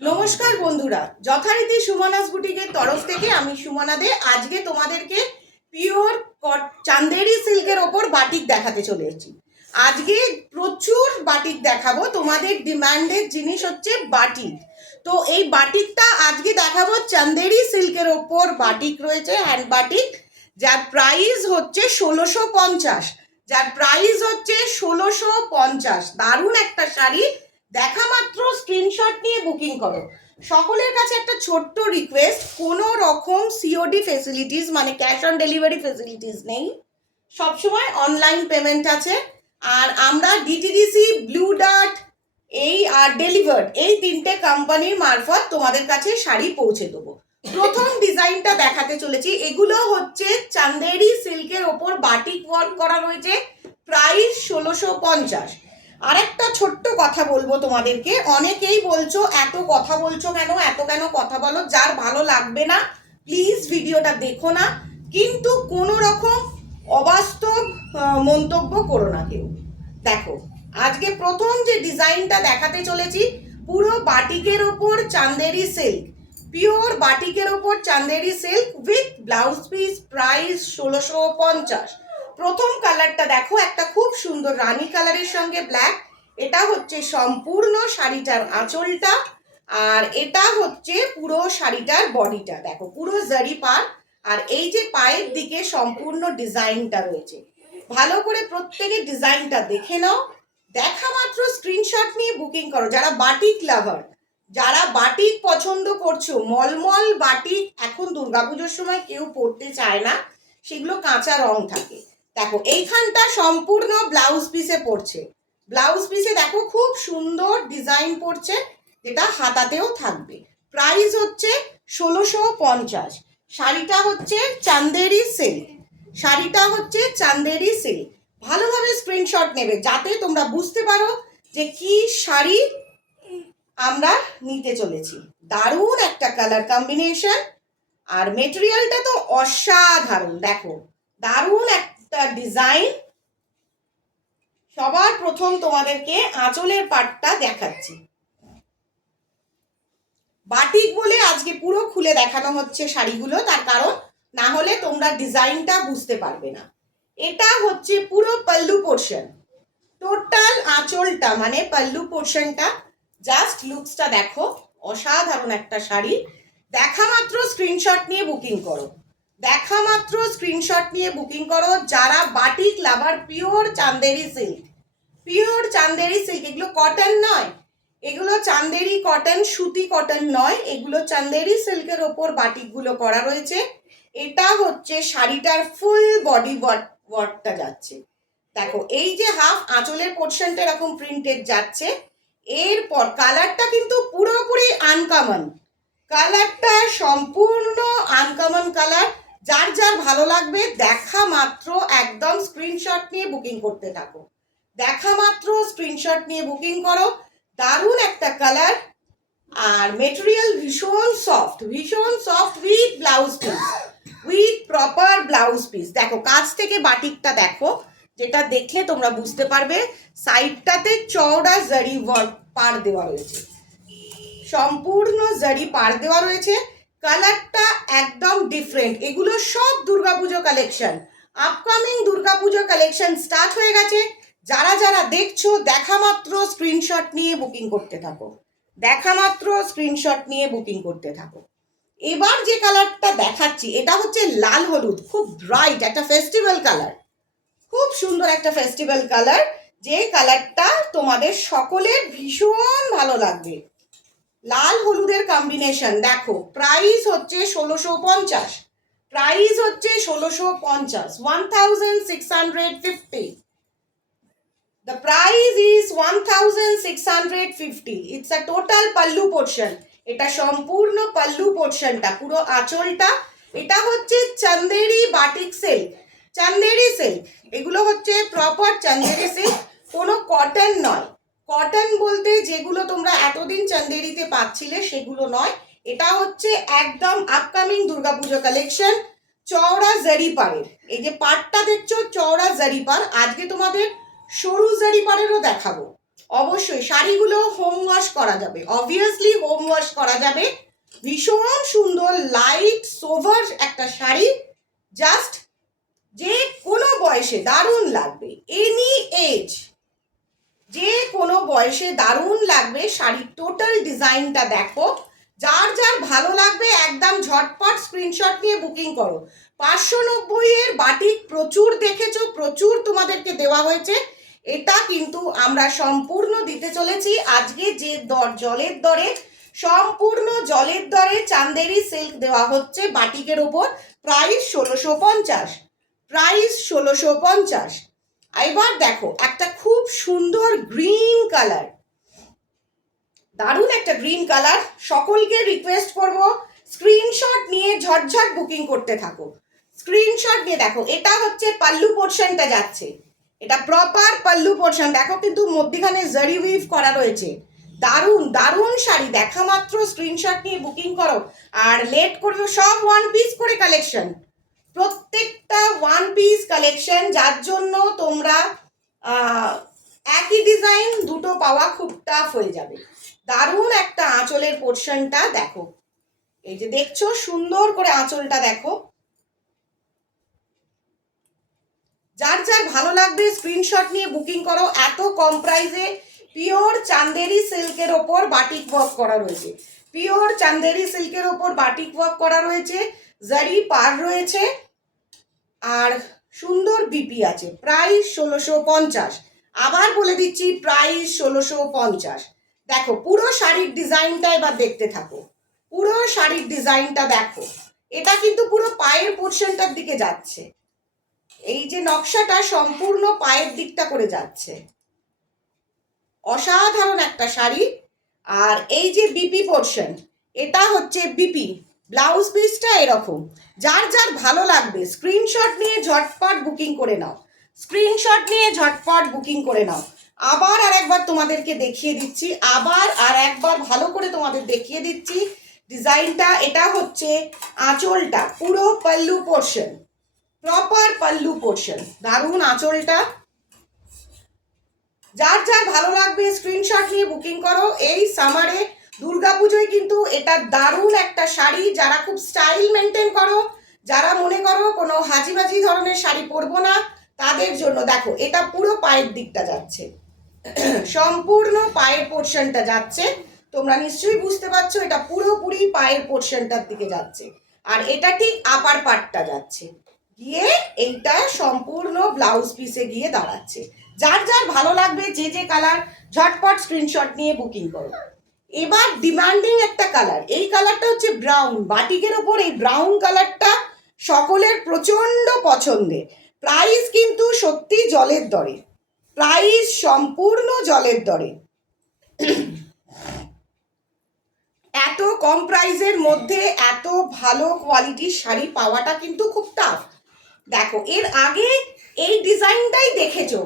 নমস্কার বন্ধুরা, যথারীতি সুমনাস বুটিকের তরফ থেকে আমি সুমনা দে আজকে তোমাদেরকে পিওর চান্দেরি সিল্কের ওপর বাটিক দেখাতে চলে এসেছি। আজকে প্রচুর বাটিক দেখাবো। তোমাদের ডিমান্ডের জিনিস হচ্ছে বাটিক। তো এই বাটিকটা আজকে দেখাবো চান্দেরি সিল্কের ওপর বাটিক রয়েছে, হ্যান্ড বাটিক, যার প্রাইস হচ্ছে 1650। যার প্রাইস হচ্ছে 1650। দারুণ একটা শাড়ি, দেখা মাত্র স্ক্রিনশট নিয়ে বুকিং করো। সকলের কাছে একটা ছোট্ট রিকোয়েস্ট, কোনো রকম সিওডি ফেসিলিটিস মানে ক্যাশ অন ডেলিভারি ফেসিলিটিস নেই, সবসময় অনলাইন পেমেন্ট আছে। আর আমরা ডিটিডিসি, ব্লু ডার্ট আর ডেলিভার্ড এই তিনটে কোম্পানির মারফত তোমাদের কাছে শাড়ি পৌঁছে দেবো। প্রথম ডিজাইনটা দেখাতে চলেছি। এগুলো হচ্ছে চান্দেরি সিল্কের ওপর বাটিক ওয়ার্ক করা রয়েছে, প্রাইস 1650। আরেকটা ছোট্ট কথা বলবো তোমাদেরকে, অনেকেই বলছো এত কথা বলছো কেন, কেন কথা বলো। যার ভালো লাগবে না প্লিজ ভিডিওটা দেখো না, কিন্তু কোনো রকম অবাস্তব মন্তব্য করো না কেউ। দেখো, আজকে প্রথম যে ডিজাইনটা দেখাতে চলেছি পুরো বাটিকের ওপর চান্দেরি সিল্ক, পিওর বাটিকের ওপর Chanderi silk with blouse piece, price 1650। প্রথম কালারটা দেখো, একটা খুব সুন্দর রানী কালারের সঙ্গে ব্ল্যাক। এটা হচ্ছে সম্পূর্ণ শাড়িটার আঁচলটা, আর এটা হচ্ছে পুরো শাড়িটার বডিটা। দেখো পুরো জারি পার, আর এই যে পায়ের দিকে সম্পূর্ণ ডিজাইনটা রয়েছে। ভালো করে প্রত্যেকে ডিজাইনটা দেখে নাও, দেখা মাত্র স্ক্রিনশট নিয়ে বুকিং করো। যারা বাটিক লাভার, যারা বাটিক পছন্দ করছো, মলমল বাটিক এখন দুর্গাপুজোর সময় কেউ পরতে চায় না, সেগুলো কাঁচা রং থাকে। দেখো এইখানটা সম্পূর্ণ ব্লাউজ পিসে পড়ছে। ব্লাউজ পিসে দেখো খুব সুন্দর ডিজাইন পড়ছে, যেটা হাতাতেও থাকবে। প্রাইস হচ্ছে 1650। শাড়িটা হচ্ছে চান্দেরি সিল্ক, শাড়িটা হচ্ছে চান্দেরি সিল্ক। ভালোভাবে স্ক্রিনশট নেবে যাতে তোমরা বুঝতে পারো যে কি শাড়ি আমরা নিতে চলেছি। দারুণ একটা কালার কম্বিনেশন, আর মেটেরিয়ালটা তো অসাধারণ। দেখো দারুণ একটা ডিজাইন। সবার প্রথম তোমাদেরকে আঁচলের পাটটা দেখাচ্ছি। বাটিক বলে আজকে পুরো খুলে দেখানো হচ্ছে শাড়িগুলো, তার কারণ না হলে তোমরা ডিজাইনটা বুঝতে পারবে না। এটা হচ্ছে পুরো পাল্লু পোর্শন, টোটাল আঁচলটা মানে পাল্লু পোর্শনটা। জাস্ট লুকসটা দেখো, অসাধারণ একটা শাড়ি। দেখা মাত্র স্ক্রিনশট নিয়ে বুকিং করো, দেখা মাত্র স্ক্রিনশট নিয়ে বুকিং করো। যারা batik lover, pure Chanderi silk, pure Chanderi silk, এগুলো কটন নয়, এগুলো চান্দেরি কটন, সুতি কটন নয়, এগুলো চান্দেরি সিল্কের ওপর বাটিকগুলো করা রয়েছে। এটা হচ্ছে শাড়িটার ফুল বডি ওয়ার্কটা যাচ্ছে। দেখো এই যে হাফ আঁচলের পোর্শনটা এরকম প্রিন্টেড যাচ্ছে। এরপর কালারটা কিন্তু পুরোপুরি আনকমন, কালারটা সম্পূর্ণ আনকমন কালার। যার যার ভালো লাগবে দেখা মাত্র একদম স্ক্রিনশট নিয়ে বুকিং করতে থাকো, দেখা মাত্র স্ক্রিনশট নিয়ে বুকিং করো। দারুণ একটা কালার, আর মেটেরিয়াল ভীষণ সফট, ভীষণ soft with blouse piece, with proper blouse piece. দেখো কাছ থেকে বাটিকটা দেখো, যেটা দেখলে তোমরা বুঝতে পারবে। সাইডটাতে চওড়া জারি ওয়ার্ক পার দেওয়া রয়েছে, সম্পূর্ণ জারি পার দেওয়া রয়েছে। কালারটা একদম ডিফারেন্ট। এগুলো সব Durga Puja collection, upcoming Durga Puja collection start হয়ে গেছে। যারা যারা দেখছো দেখা মাত্র স্ক্রিনশট নিয়ে বুকিং করতে থাকো, দেখা মাত্র স্ক্রিনশট নিয়ে বুকিং করতে থাকো। এবার যে কালারটা দেখাচ্ছি এটা হচ্ছে লাল হলুদ, খুব ব্রাইট একটা ফেস্টিভ্যাল কালার, খুব সুন্দর একটা ফেস্টিভ্যাল কালার, যে কালারটা তোমাদের সকলের ভীষণ ভালো লাগবে। লাল হলুদের কম্বিনেশন। দেখো প্রাইস হচ্ছে 1650, প্রাইস হচ্ছে 1650, 1650। The price is 1650. It's a total pallu portion. এটা সম্পূর্ণ পাল্লু পোর্শনটা, পুরো আঁচলটা। এটা হচ্ছে Chanderi batik silk, Chanderi silk. এগুলো হচ্ছে প্রপার চান্দেরি সিল্ক, কোনো কটন নয়। কটন বলতে যেগুলো তোমরা এতদিন চান্দেরিতে পাচ্ছিলে সেগুলো নয়। এটা হচ্ছে একদম আপকামিং দুর্গাপুজো কালেকশন, চওড়া জারি পাড়ের। এই যে পাড়টা দেখছো চওড়া জারি পাড়, আজকে তোমাদের সরু জারি পাড়েরও দেখাবো। অবশ্যই শাড়িগুলো হোম ওয়াশ করা যাবে, অবভিয়াসলি হোম ওয়াশ করা যাবে। ভীষণ সুন্দর লাইট সোভার একটা শাড়ি, জাস্ট যে কোনো বয়সে দারুণ লাগবে, এনি এজ, যে কোনো বয়সে দারুণ লাগবে। শাড়ির টোটাল ডিজাইনটা দেখো, যার যার ভালো লাগবে একদম ঝটপট স্ক্রিনশট নিয়ে বুকিং করো। 590 বাটিক প্রচুর দেখেছো, প্রচুর তোমাদেরকে দেওয়া হয়েছে, এটা কিন্তু আমরা সম্পূর্ণ দিতে চলেছি আজকে যে জলের দরে, সম্পূর্ণ জলের দরে চান্দেরি সিল্ক দেওয়া হচ্ছে বাটিকের ওপর। Price 1650, price 1650। এবার দেখো একটা খুব সুন্দর গ্রিন কালার, দারুণ একটা গ্রিন কালার। সকলকে রিকোয়েস্ট করব স্ক্রিনশট নিয়ে ঝটঝট বুকিং করতে থাকো, স্ক্রিনশট নিয়ে। দেখো এটা হচ্ছে পাল্লু পোর্শনটা যাচ্ছে, এটা প্রপার পাল্লু পোর্শন, দেখো কিন্তু মধ্যখানে জারি উইভ করা রয়েছে। দারুণ দারুণ শাড়ি, দেখা মাত্র স্ক্রিনশট নিয়ে বুকিং করো। আর লেট করবে, সব ওয়ান পিস করে কালেকশন, প্রত্যেকটা ওয়ান পিস কালেকশন, যার জন্য তোমরা একই ডিজাইন দুটো পাওয়া খুব টাফ হয়ে যাবে। দারুণ একটা আঁচলের পোর্শনটা দেখো, এই যে দেখছো সুন্দর করে আঁচলটা দেখো। যার যার ভালো লাগবে স্ক্রিনশট নিয়ে বুকিং করো। এত কম প্রাইসে পিওর চান্দেরি সিল্কের ওপর বাটিক ওয়ার্ক করা রয়েছে, পিওর চান্দেরি সিল্কের ওপর বাটিক ওয়ার্ক করা রয়েছে, জারি পার রয়েছে, আর সুন্দর বিপি আছে। প্রাইস 1650, আবার বলে দিচ্ছি প্রাইস 1650। দেখো পুরো শাড়ির ডিজাইনটা এবার দেখতে থাকো, পুরো শাড়ির ডিজাইনটা দেখো। এটা কিন্তু পুরো পায়ের পোর্শনটার দিকে যাচ্ছে, এই যে নকশাটা সম্পূর্ণ পায়ের দিকটা করে যাচ্ছে, অসাধারণ একটা শাড়ি। আর এই যে বিপি পোর্শন, এটা হচ্ছে বিপি, ব্লাউজ পিসটা এরকম। যার যার ভালো লাগবে স্ক্রিনশট নিয়ে ঝটপট বুকিং করে নাও, স্ক্রিনশট নিয়ে ঝটপট বুকিং করে নাও। আবার আর একবার তোমাদেরকে দেখিয়ে দিচ্ছি, আবার আর একবার ভালো করে তোমাদের দেখিয়ে দিচ্ছি ডিজাইনটা। এটা হচ্ছে আঁচলটা, পুরো pallu portion, proper pallu portion, দারুণ আঁচলটা। যার যার ভালো লাগবে স্ক্রিনশট নিয়ে বুকিং করো। এই সামারে দুর্গাপুজোয় কিন্তু এটা দারুণ একটা শাড়ি, যারা খুব স্টাইল মেনটেন করো, যারা মনে করো কোনো হাজিবাজি ধরনের শাড়ি পরবো না, তাদের জন্য। দেখো এটা পুরো পায়ের দিকটা যাচ্ছে, সম্পূর্ণ পায়ের পোর্শনটা যাচ্ছে, তোমরা নিশ্চয়ই বুঝতে পারছো এটা পুরোপুরি পায়ের পোর্শনটার দিকে যাচ্ছে। আর এটা ঠিক আপার পার্টটা যাচ্ছে গিয়ে, এইটা সম্পূর্ণ ব্লাউজ পিসে গিয়ে দাঁড়াচ্ছে। যার যার ভালো লাগবে যে যে কালার, ঝটপট স্ক্রিনশট নিয়ে বুকিং করো। এবার ডিমান্ডিং একটা কালার, এই কালারটা হচ্ছে ব্রাউন, বাটিকের ওপর এই ব্রাউন কালারটা সকলের প্রচন্ড পছন্দের। প্রাইস কিন্তু সত্যি জলের দরে, প্রাইস সম্পূর্ণ জলের দরে। এত কম প্রাইসের মধ্যে এত ভালো কোয়ালিটির শাড়ি পাওয়াটা কিন্তু খুব টাফ। দেখো এর আগে এই ডিজাইনটাই দেখেছো,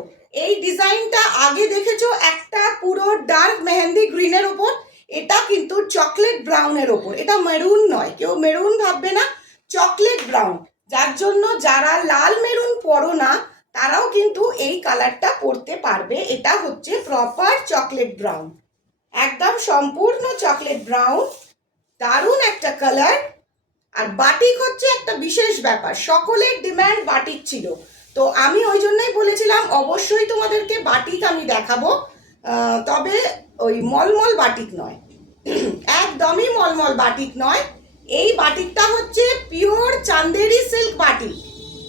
এই ডিজাইনটা আগে দেখেছো একটা পুরো ডার্ক মেহেন্দি গ্রিনের ওপর, এটা কিন্তু চকলেট ব্রাউনের ওপর, এটা মেরুন নয়, কেউ মেরুন ভাববে না, চকলেট ব্রাউন। যার জন্য যারা লাল মেরুন পরো না তারাও কিন্তু এই কালারটা পরতে পারবে। এটা হচ্ছে প্রপার চকলেট ব্রাউন, একদম সম্পূর্ণ চকলেট ব্রাউন, দারুণ একটা কালার। আর বাটিক হচ্ছে একটা বিশেষ ব্যাপার, সকলের ডিম্যান্ড বাটিক ছিল, তো আমি ওই জন্যই বলেছিলাম অবশ্যই তোমাদেরকে বাটিক আমি দেখাবো, তবে ওই মলমল বাটিক নয়, একদমই মলমল বাটিক নয়। এই বাটিকটা হচ্ছে pure Chanderi silk batik,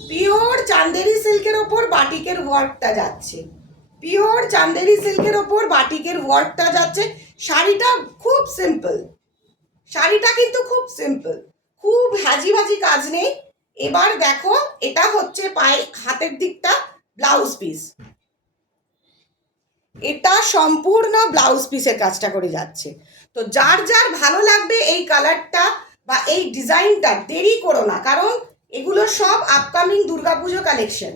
pure Chanderi সিল্কের ওপর বাটিকের ওয়ার্কটা যাচ্ছে, পিওর চান্দেরি সিল্কের ওপর বাটিকের ওয়ার্কটা যাচ্ছে। শাড়িটা খুব সিম্পল, শাড়িটা কিন্তু খুব সিম্পল, খুব হাজি ভাজি কাজ নেই। এবার দেখো এটা হচ্ছে পায়ে হাতের দিকটা ব্লাউজ পিস, এটা সম্পূর্ণ ব্লাউজ পিসের কাজটা করে যাচ্ছে। তো যার যার ভালো লাগবে এই কালারটা বা এই ডিজাইনটা, দেরি করো না, কারণ এগুলো সব আপকামিং দুর্গাপুজো কালেকশন,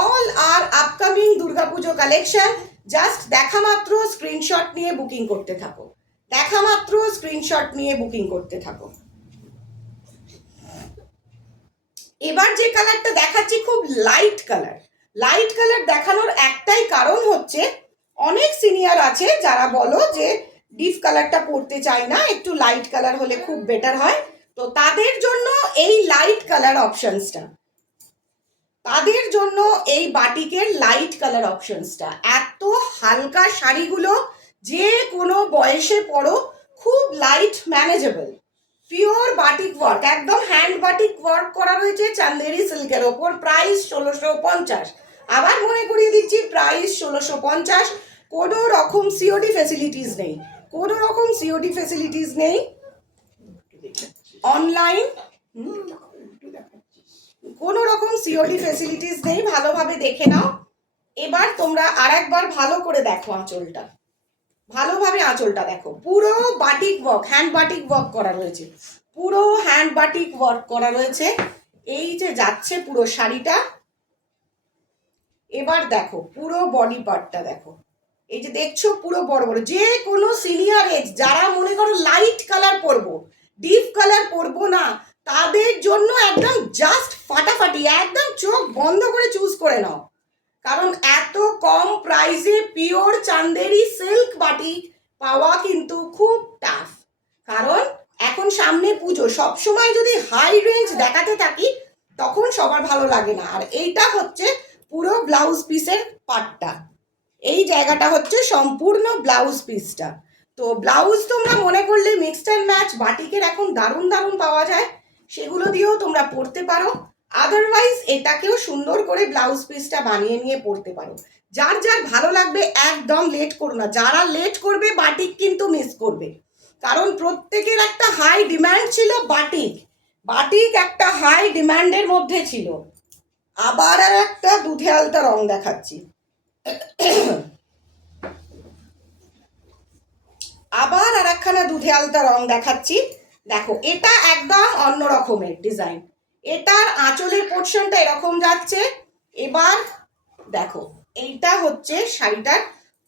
অল আর আপকামিং দুর্গাপুজো কালেকশন। জাস্ট দেখা মাত্র স্ক্রিনশট নিয়ে বুকিং করতে থাকো, দেখা মাত্র স্ক্রিনশট নিয়ে বুকিং করতে থাকো। এবার যে কালারটা দেখাচ্ছি খুব লাইট কালার, লাইট কালার দেখানোর একটাই কারণ হচ্ছে অনেক সিনিয়র আছে যারা বলো যে ডিপ কালারটা পরতে চায় না, একটু লাইট কালার হলে খুব বেটার হয়। তো তাদের জন্য এই লাইট কালার অপশনসটা, তাদের জন্য এই বাটিকের লাইট কালার অপশনসটা। এত হালকা শাড়িগুলো যে কোনো বয়সে পরো, খুব light manageable, pure batik work, একদম হ্যান্ড বাটিক ওয়ার্ক করা রয়েছে চান্দেরি সিল্কের ওপর। প্রাইস 1650। আবার মনে করিয়ে দিচ্ছি, প্রাইস 1650। কোনো রকম সিওডি ফেসিলিটিস নেই, কোনো রকম সিওডি ফেসিলিটিস নেই। অনলাইন কোনো রকম সিওডি ফেসিলিটিস নেই, ভালোভাবে দেখে নাও। এবার তোমরা আরেকবার ভালো করে দেখো আঁচলটা, ভালোভাবে আঁচলটা দেখো, পুরো batik work, hand batik work করা রয়েছে, পুরো হ্যান্ড বাটিক ওয়ার্ক করা রয়েছে। এই যে যাচ্ছে পুরো শাড়িটা। এবার দেখো পুরো বডি পার্টটা দেখো, এই যে দেখছো পুরো বড় বড়, যে কোনো সিনিয়র এজ যারা মনে করো লাইট কালার পরবো, ডিপ কালার পরবো না, তাদের জন্য একদম জাস্ট ফাটাফাটি, একদম চোখ বন্ধ করে চুজ করে নাও। কারণ এত কম প্রাইসে পিওর চান্দেরি সিল্ক বাটিক পাওয়া কিন্তু খুব টাফ। কারণ এখন সামনে পুজো, সবসময় যদি হাই রেঞ্জ দেখাতে থাকি তখন সবার ভালো লাগে না। আর এইটা হচ্ছে পুরো ব্লাউজ পিসের পার্টটা, এই জায়গাটা হচ্ছে সম্পূর্ণ ব্লাউজ পিসটা। তো ব্লাউজ তোমরা মনে করলে মিক্সড অ্যান্ড ম্যাচ বাটিকের এখন দারুণ দারুণ পাওয়া যায়, সেগুলো দিয়েও তোমরা পরতে পারো। আদারওয়াইজ এটাকেও সুন্দর করে ব্লাউজ পিসটা বানিয়ে নিয়ে পরতে পারো। যার যার ভালো লাগবে, একদম লেট করো না। যারা লেট করবে বাটিক কিন্তু মিস করবে, কারণ প্রত্যেকের একটা হাই ডিমান্ড ছিল বাটিক, বাটিক একটা হাই ডিমান্ডের মধ্যে ছিল। আবার আর একটা দুধে আলতা রং দেখাচ্ছি, আবার আর একখানা দুধে আলতা রং দেখাচ্ছি। দেখো এটা একদম অন্য রকমের ডিজাইন, এটার আঁচলের পোর্শনটা এরকম যাচ্ছে। এবার দেখো এইটা হচ্ছে শাড়িটার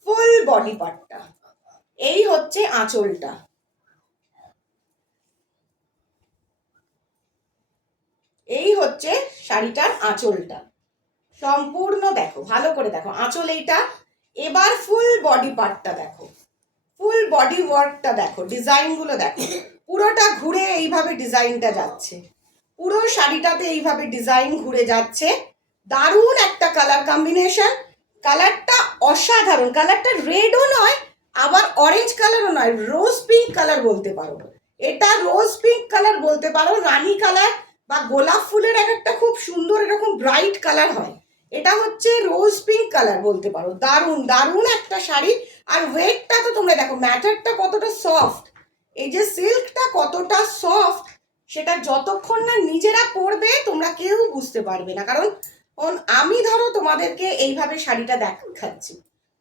ফুল বডি পার্টটা, এই হচ্ছে আঁচলটা, এই হচ্ছে শাড়িটার আঁচলটা সম্পূর্ণ। দেখো ভালো করে দেখো আঁচল এইটা। এবার ফুল বডি পার্টটা দেখো, ফুল বডি ওয়ার্কটা দেখো, ডিজাইনগুলো দেখো, পুরোটা ঘুরে এইভাবে ডিজাইনটা যাচ্ছে, পুরো শাড়িটাতে এইভাবে ডিজাইন ঘুরে যাচ্ছে। দারুণ একটা কালার কম্বিনেশন, কালারটা অসাধারণ, কালারটা রেডও নয় আবার অরেঞ্জ কালারও নয়, রোজ পিঙ্ক কালার বলতে পারো, এটা রোজ পিঙ্ক কালার বলতে পারো, রানী কালার বা গোলাপ ফুলের এক একটা খুব সুন্দর এরকম ব্রাইট কালার হয়, এটা হচ্ছে রোজ পিঙ্ক কালার বলতে পারো। দারুণ দারুণ একটা শাড়ি। আর ওয়েটটা তো তোমরা দেখো, ম্যাটারটা কতটা সফট, এই যে সিল্কটা কতটা সফট, সেটা যতক্ষণ না নিজেরা পরবে তোমরা কেউ বুঝতে পারবে না। কারণ আমি ধরো তোমাদেরকে এইভাবে শাড়িটা দেখাচ্ছি,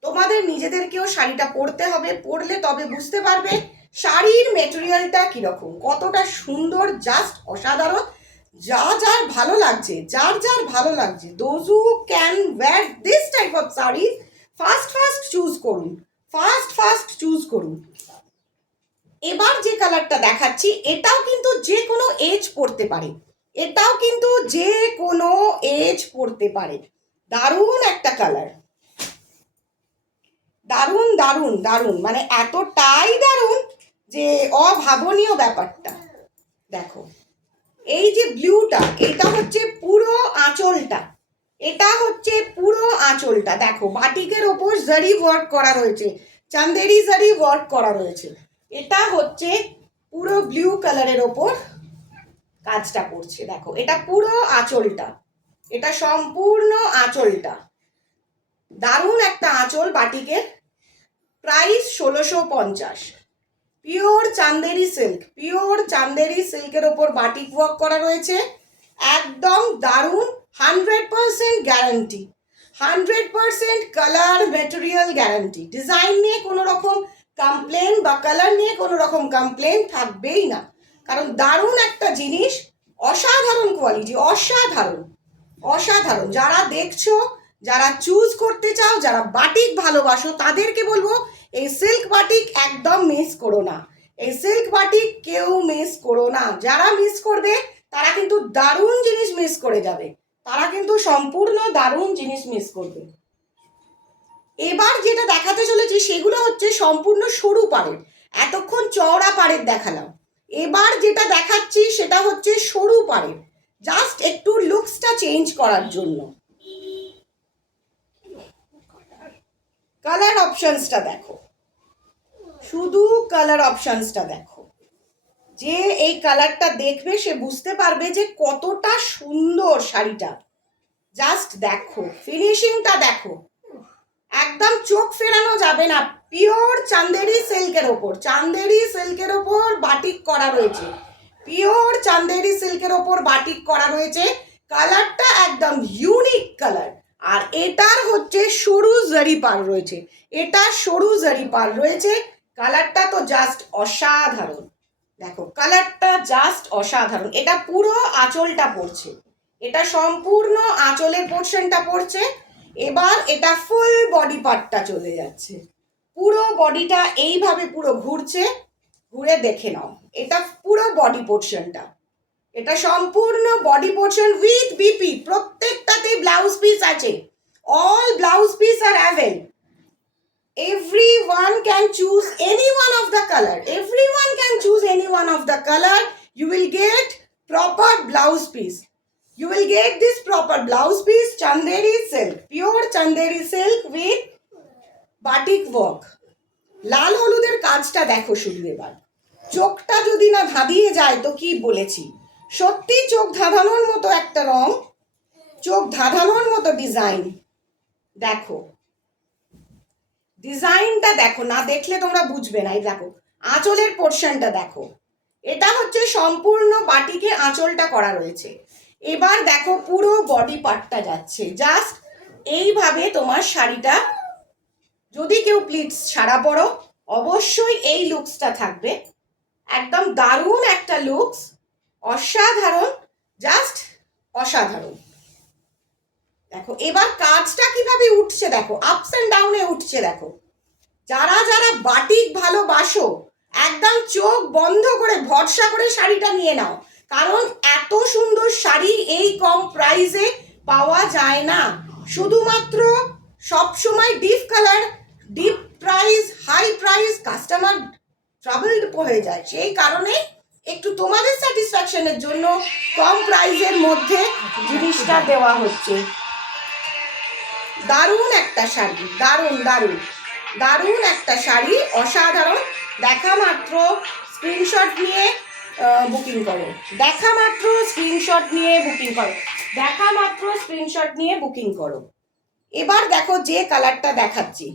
তোমাদের নিজেদেরকেও শাড়িটা পরতে হবে, পরলে তবে বুঝতে পারবে শাড়ির মেটেরিয়ালটা কিরকম, কতটা সুন্দর, জাস্ট অসাধারণ। যা যার ভালো লাগছে, যার যার ভালো লাগছে, those who can wear this type of sari, first first choose করুন, ফার্স্ট ফার্স্ট চুজ করুন। এবার যে কালারটা দেখাচ্ছি এটাও কিন্তু যে কোনো এজ পড়তে পারে, এটাও কিন্তু যে কোনো এজ পড়তে পারে। দারুণ একটা কালার, দারুণ দারুণ দারুণ, মানে এতটাই দারুণ যে অভাবনীয় ব্যাপারটা। দেখো এই যে ব্লুটা, এটা হচ্ছে পুরো আঁচলটা, এটা হচ্ছে পুরো আঁচলটা। দেখো বাটিকের ওপর জারি ওয়ার্ক করা রয়েছে, চান্দেরি জারি ওয়ার্ক করা রয়েছে। এটা হচ্ছে পুরো ব্লু কালারের ওপর কাজটা করছে। দেখো এটা পুরো আঁচলটা, এটা সম্পূর্ণ আঁচলটা, দারুণ একটা আঁচল বাটিকের। Price 1650। Pure Chanderi silk, pure Chanderi সিল্কের ওপর বাটিক ওয়ার্ক করা রয়েছে, একদম দারুণ, 100% guarantee, 100% colour material guarantee. Design নিয়ে কোনো রকম কমপ্লেন বা কালার নিয়ে কোনো রকম কমপ্লেন থাকবেই না, কারণ দারুণ একটা জিনিস, অসাধারণ কোয়ালিটি, অসাধারণ অসাধারণ। যারা দেখছো, যারা চুজ করতে চাও, যারা বাটিক ভালোবাসো, তাদেরকে বলবো এই সিল্ক বাটিক একদম মিস করো না, এই সিল্ক বাটিক কেউ মিস করো না। যারা মিস করবে তারা কিন্তু দারুণ জিনিস মিস করে যাবে, তারা কিন্তু সম্পূর্ণ দারুণ জিনিস মিস করবে। এবার যেটা দেখাতে চলেছি সেগুলো হচ্ছে সম্পূর্ণ সরু পাড়ের, এতক্ষণ চওড়া পাড়ের দেখালাম, এবার যেটা দেখাচ্ছি সেটা হচ্ছে সরু পাড়ের, জাস্ট একটু লুকসটা চেঞ্জ করার জন্য। কালার অপশনসটা দেখো, শুধু কালার অপশনসটা দেখো, যে এই কালারটা দেখবে সে বুঝতে পারবে যে কতটা সুন্দর শাড়িটা। জাস্ট দেখো ফিনিশিংটা দেখো, একদম চোখ ফেরানো যাবে না। পিওর চান্দেরি সিল্কের ওপর, চান্দেরি সিল্কের ওপর বাটিক করা রয়েছে, পিওর চান্দেরি সিল্কের ওপর বাটিক করা রয়েছে। কালারটা একদম ইউনিক কালার, আর এটার হচ্ছে সরু জারি পার রয়েছে, এটা সরু জারি পার রয়েছে। কালারটা তো জাস্ট অসাধারণ, দেখো কালারটা জাস্ট অসাধারণ। এটা পুরো আঁচলটা পড়ছে, এটা সম্পূর্ণ আঁচলের পোর্শনটা পড়ছে। এবার এটা ফুল বডি পার্টটা চলে যাচ্ছে, পুরো বডিটা এইভাবে পুরো ঘুরছে, ঘুরে দেখে নাও এটা পুরো বডি পোর্শনটা, এটা সম্পূর্ণ বডি পোর্শন উইথ বিপি, প্রত্যেকটাতে ব্লাউজ পিস আছে, all blouse piece are avail. Everyone can choose any one of the color, everyone can choose any one of the color. You will get proper blouse piece, you will get this proper blouse piece, chanderi silk, pure chanderi silk with batik work. লাল হলুদের কাজটা দেখো শুধু, এবার চোখটা যদি না ধাঁধিয়ে যায় তো কি বলেছি, সত্যি চোখ ধাঁধানোর মতো একটা রং, চোখ ধাঁধানোর মতো ডিজাইন। দেখো ডিজাইনটা দেখো, না দেখলে তোমরা বুঝবে না। এই দেখো আঁচলের পোর্শনটা দেখো, এটা হচ্ছে সম্পূর্ণ বাটিকে আঁচলটা করা রয়েছে। এবার দেখো পুরো বডি পার্টটা যাচ্ছে, জাস্ট এইভাবে তোমার শাড়িটা, যদি কেউ প্লিজ সারা পরো অবশ্যই এই লুকসটা থাকবে, একদম দারুণ একটা লুকস, অসাধারণ, জাস্ট অসাধারণ। দেখো এবার কাজটা কিভাবে উঠছে দেখো, আপস অ্যান্ড ডাউনে উঠছে দেখো। যারা যারা বাটিক ভালোবাসো একদম চোখ বন্ধ করে ভরসা করে শাড়িটা নিয়ে নাও, কারণ এত সুন্দর শাড়ি এই কম প্রাইসে পাওয়া যায় না। শুধুমাত্র সবসময় deep colour, deep price, high price, customer travelled হয়ে যায়, সেই কারণে একটু তোমাদের স্যাটিসফ্যাকশনের জন্য কম প্রাইসের মধ্যে জিনিসটা দেওয়া হচ্ছে। দারুণ একটা শাড়ি, দারুণ দারুণ দারুণ একটা শাড়ি, অসাধারণ। দেখা মাত্র স্ক্রিনশট নিয়ে বুকিং করো, দেখা মাত্র স্ক্রিনশট নিয়ে বুকিং করো, দেখা মাত্র স্ক্রিনশট নিয়ে বুকিং করো। এবার দেখো যে কালারটা দেখাচ্ছি,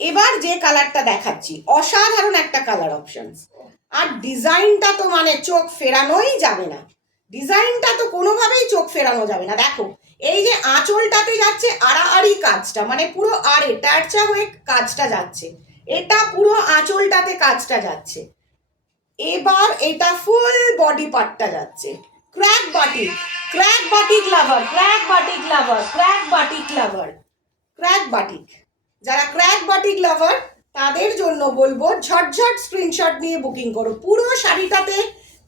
এবার যে কালারটা দেখাচ্ছি অসাধারণ একটা কালার অপশনস, আর ডিজাইনটা তো মানে চোখ ফেরানোই যাবে না, ডিজাইনটা তো কোনোভাবেই চোখ ফেরানো যাবে না। দেখো এই যে আঁচলটাতে যাচ্ছে আড়াআড়ি কাজটা, মানে পুরো আড়ে টারচা হয়ে কাজটা যাচ্ছে, এটা পুরো আঁচলটাতে কাজটা যাচ্ছে। এবার এটা ফুল বডি পার্টটা যাচ্ছে, ক্র্যাক বাটিক, ক্র্যাক বাটিক লাভার, ক্র্যাক বাটিক লাভার, ক্র্যাক বাটিক লাভার, ক্র্যাক বাটিক, যারা ক্র্যাক বাটিক লাভার তাদের জন্য বলবো ঝটঝট স্ক্রিনশট নিয়ে বুকিং করো। পুরো শাড়িটাতে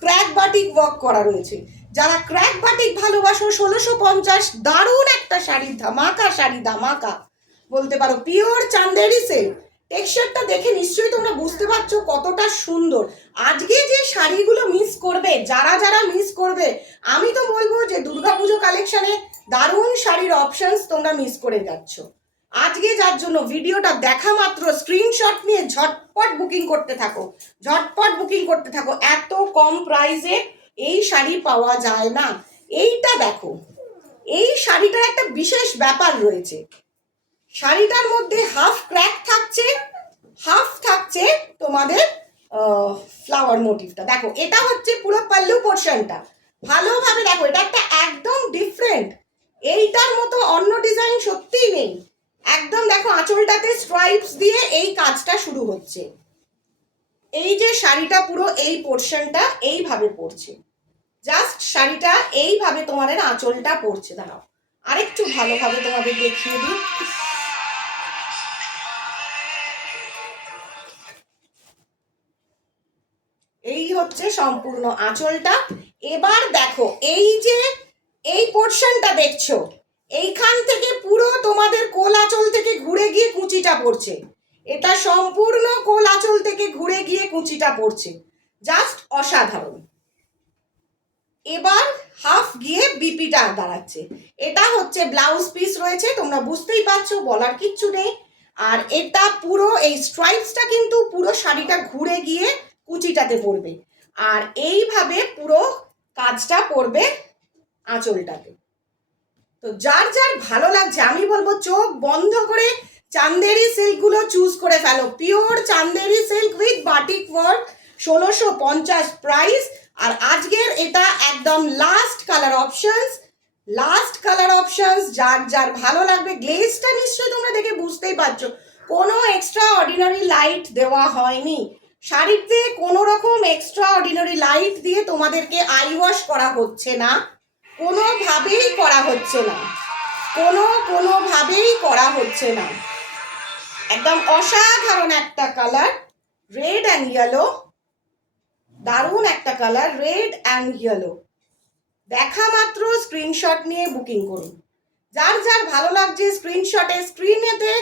ক্র্যাক বাটিক ওয়ার্ক করা রয়েছে। যারা ক্র্যাক বাটিক ভালোবাসো 1650, দারুণ একটা শাড়ি, ধামাকা শাড়ি, ধামাকা বলতে পারো, পিওর চান্দেরি সিল্ক। টেক্সচারটা দেখে নিশ্চয়ই তোমরা বুঝতে পারছো কতটা সুন্দর। আজকে যে শাড়িগুলো মিস করবে, যারা যারা মিস করবে, আমি তো বলবো যে দুর্গাপুজো কালেকশনে দারুণ শাড়ির অপশনস তোমরা মিস করে যাচ্ছ। আজকে যার জন্য ভিডিওটা দেখা মাত্র স্ক্রিনশট নিয়ে ঝটপট বুকিং করতে থাকো, ঝটপট বুকিং করতে থাকো। এত কম প্রাইসে এই শাড়ি পাওয়া যায় না। এইটা দেখো, এই শাড়িটার একটা বিশেষ ব্যাপার রয়েছে, শাড়িটার মধ্যে হাফ ক্র্যাক থাকছে, হাফ থাকছে তোমাদের ফ্লাওয়ার মোটিভটা। দেখো এটা হচ্ছে পুরো পাল্লু পোর্শনটা, ভালোভাবে দেখো, এটা একটা একদম ডিফারেন্ট, এইটার মতো অন্য ডিজাইন সত্যিই নেই। একদম দেখো আঁচলটাতে স্ট্রাইপস দিয়ে এই কাজটা শুরু হচ্ছে। এই যে শাড়িটা পুরো এই পোর্শনটা এইভাবে পড়ছে, জাস্ট শাড়িটা এইভাবে তোমাদের আঁচলটা পড়ছে। দাঁড়াও আরেকটু ভালোভাবে তোমাদের দেখিয়ে দিই। এই হচ্ছে সম্পূর্ণ আঁচলটা। এবার দেখো এই যে এই পোর্শনটা দেখছো, এইখান থেকে পুরো তোমাদের কোল আঁচল থেকে ঘুরে গিয়ে কুচিটা পড়ছে। এটা সম্পূর্ণ কোল আঁচল থেকে ঘুরে গিয়ে কুচিটা পড়ছে, জাস্ট অসাধারণ। এবার হাফ গিয়ে বিপিটা দাঁড়াচ্ছে। এটা হচ্ছে ব্লাউজ পিস রয়েছে, তোমরা বুঝতেই পারছো, বলার কিচ্ছু নেই। আর এটা পুরো এই স্ট্রাইপসটা কিন্তু পুরো শাড়িটা ঘুরে গিয়ে কুচিটাতে পড়বে, আর এইভাবে পুরো কাজটা পড়বে আঁচলটাতে। তো যার যার ভালো লাগছে, আমি বলবো চোখ বন্ধ করে চান্দেরি সিল্কগুলো চুজ করে ফেলো। Pure Chanderi silk with batik work, 1650 price. আর আজকের এটা একদম লাস্ট কালার অপশনস, যার যার ভালো লাগবে। গ্লেজটা নিশ্চয়ই তোমরা দেখে বুঝতেই পারছো, কোনো এক্সট্রা অর্ডিনারি লাইট দেওয়া হয়নি শাড়িতে, কোনো রকম এক্সট্রা অর্ডিনারি লাইট দিয়ে তোমাদেরকে আই ওয়াশ করা হচ্ছে না, কোনোভাবেই করা হচ্ছে না, কোনোভাবেই করা হচ্ছে না। একদম অসাধারণ একটা কালার, রেড অ্যান্ড ইয়েলো, দারুণ একটা কালার, রেড অ্যান্ড ইয়েলো। দেখা মাত্র স্ক্রিনশট নিয়ে বুকিং করুন। যার যার ভালো লাগছে স্ক্রিনশটে, স্ক্রিনেতে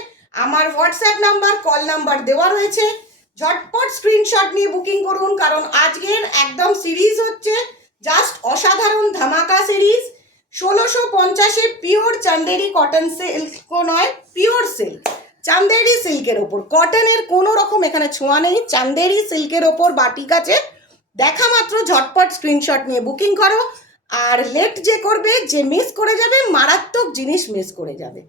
আমার হোয়াটসঅ্যাপ নাম্বার, কল নাম্বার দেওয়া রয়েছে, ঝটপট স্ক্রিনশট নিয়ে বুকিং করুন। কারণ আজকের একদম সিরিজ হচ্ছে জাস্ট অসাধারণ ধামাকা সিরিজ। 1650-এ পিওর চান্দেরি কটন সিল্কও নয়, পিওর সিল্ক চান্দেরি সিল্কের ওপর, কটনের কোনো রকম এখানে ছোঁয়া নেই, চান্দেরি সিল্কের ওপর বাটিক আছে। দেখা মাত্র ঝটপট স্ক্রিনশট নিয়ে বুকিং করো। আর লেট যে করবে, যে মিস করে যাবে, মারাত্মক জিনিস মিস করে যাবে।